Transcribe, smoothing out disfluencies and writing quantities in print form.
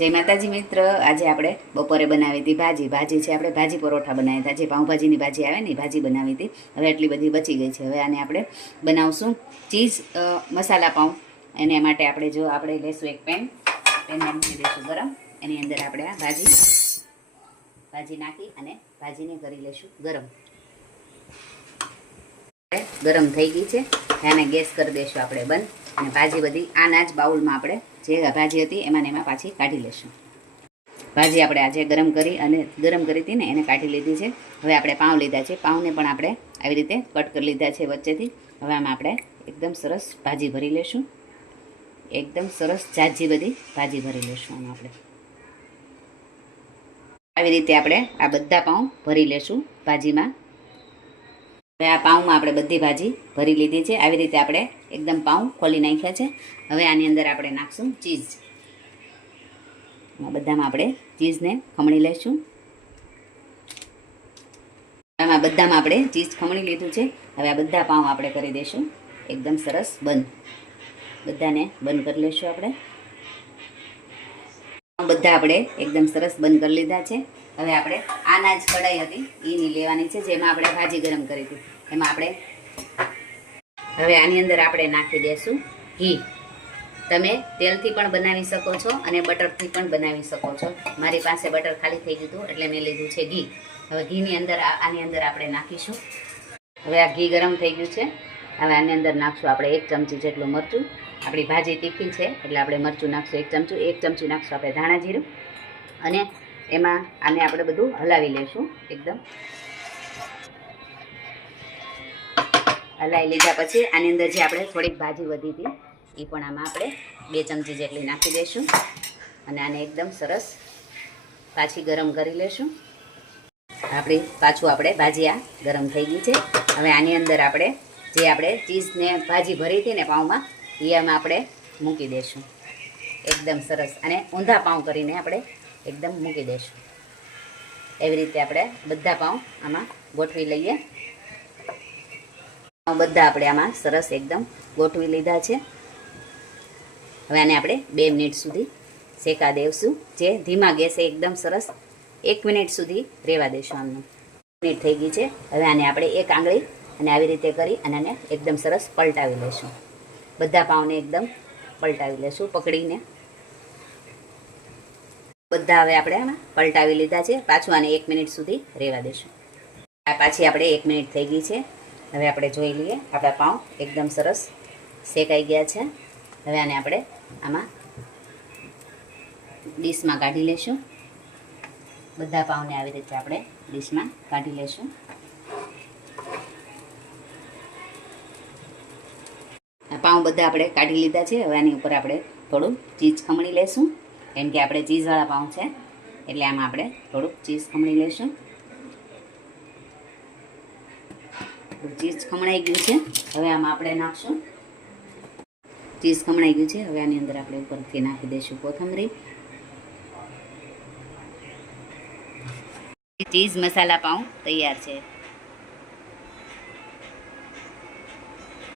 જય માતાજી મિત્ર, આજે આપણે બપોરે બનાવી હતી ભાજી છે. આપણે ભાજી પરોઠા બનાવ્યા હતા. જે પાઉંભાજીની ભાજી આવે ને એ ભાજી બનાવી હતી. હવે એટલી બધી બચી ગઈ છે. હવે આને આપણે બનાવશું ચીઝ મસાલા પાઉં. એને માટે આપણે લેશું એક પેનમાં મૂકી દઈશું ગરમ. એની અંદર આપણે આ ભાજી નાખી અને ભાજીને કરી લઈશું ગરમ. ગરમ થઈ ગઈ છે. આને ગેસ કરી દઈશું આપણે બંધ. અને ભાજી બધી આના જ બાઉલમાં આપણે જે ભાજી હતી એમાં પાછી કાઢી લઈશું. ભાજી આપણે આજે ગરમ કરી હતી ને એને કાઢી લીધી છે. હવે આપણે પાઉં લીધા છે. પાઉંને પણ આપણે આવી રીતે કટ કરી લીધા છે વચ્ચેથી. હવે આમાં આપણે એકદમ સરસ ભાજી ભરી લઈશું. એકદમ સરસ જાજી બધી ભાજી ભરી લઈશું. આમાં આપણે આવી રીતે આપણે આ બધા પાઉં ભરી લઈશું ભાજીમાં. હવે આ પાઉંમાં આપણે બધી ભાજી ભરી લીધી છે. આવી રીતે આપણે એકદમ પાઉં ખોલી નાખ્યા છે. હવે આની અંદર આપણે નાખશું ચીઝ. બધામાં આપણે ચીઝને ખમણી લઈશું. આમાં બધામાં આપણે ચીઝ ખમણી લીધું છે. હવે આ બધા પાઉં આપણે કરી દઈશું એકદમ સરસ બંધ. બધાને બંધ કરી લઈશું આપણે. બધા આપણે એકદમ સરસ બંધ કરી લીધા છે. હવે આપણે આના જ કઢાઈ હતી એની લેવાની છે, જેમાં આપણે ભાજી ગરમ કરી હતી. એમાં આપણે હવે આની અંદર આપણે નાખી દઈશું ઘી. તમે તેલથી પણ બનાવી શકો છો અને બટરથી પણ બનાવી શકો છો. મારી પાસે બટર ખાલી થઈ ગયું હતું એટલે મેં લીધું છે ઘી. હવે ઘીની અંદર આની અંદર આપણે નાખીશું. હવે આ ઘી ગરમ થઈ ગયું છે. હવે આની અંદર નાખશું આપણે 1 ચમચી જેટલું મરચું. આપણી ભાજી તીખી છે એટલે આપણે મરચું નાખશું 1 ચમચું. 1 ચમચી નાખશું આપણે ધાણા જીરું. અને એમાં આને આપણે બધું હલાવી લઈશું. એકદમ હલાવી લીધા પછી આની અંદર જે આપણે થોડીક ભાજી વધી હતી એ પણ આમાં આપણે 2 ચમચી જેટલી નાખી દઈશું. અને આને એકદમ સરસ પાછી ગરમ કરી લઈશું. પાછું આપણે ભાજી આ ગરમ થઈ ગઈ છે. હવે આની અંદર આપણે ચીઝને ભાજી ભરી હતી ને પાઉંમાં એ આમાં આપણે મૂકી દઈશું એકદમ સરસ. અને ઊંધા પાઉં કરીને આપણે એકદમ મૂકી દઈશું. એવી રીતે આપણે બધા પાઉં આમાં ગોઠવી લઈએ. બધા આપણે આમાં સરસ એકદમ ગોઠવી લીધા છે. હવે આને આપણે 2 મિનિટ સુધી શેકા દેશું. જે ધીમા ગેસે એકદમ સરસ 1 મિનિટ સુધી રહેવા દઈશું. આનું મિનિટ થઈ ગઈ છે. હવે આને આપણે એક આંગળી અને આવી રીતે કરી અને આને એકદમ સરસ પલટાવી લઈશું. બધા પાઉંને એકદમ પલટાવી લઈશું પકડીને. બધા હવે આપણે આમાં પલટાવી લીધા છે. પાછું આને 1 મિનિટ સુધી રહેવા દઈશું. પાછી આપણે 1 મિનિટ થઈ ગઈ છે. હવે આપણે જોઈ લઈએ. આપણા પાઉં એકદમ સરસ શેકાઈ ગયા છે. હવે આને આપણે આમાં ડીશમાં કાઢી લઈશું. બધા પાઉંને આવી રીતે આપણે ડીશમાં કાઢી લઈશું. પાઉં બધા આપણે કાઢી લીધા છે. હવે આની ઉપર આપણે થોડું ચીઝ ખમણી લઈશું. કેમ કે આપણે ચીઝવાળા પાઉં છે એટલે આમાં આપણે થોડુંક ચીઝ ખમણી લઈશું. ચીઝ ખમણાઈ ગયું છે. હવે આમાં આપણે નાખશું. ચીઝ ખમણાઈ ગયું છે. હવે આની અંદર આપણે ઉપરથી નાખી દઈશું કોથમરી. ચીઝ મસાલા પાઉં તૈયાર છે.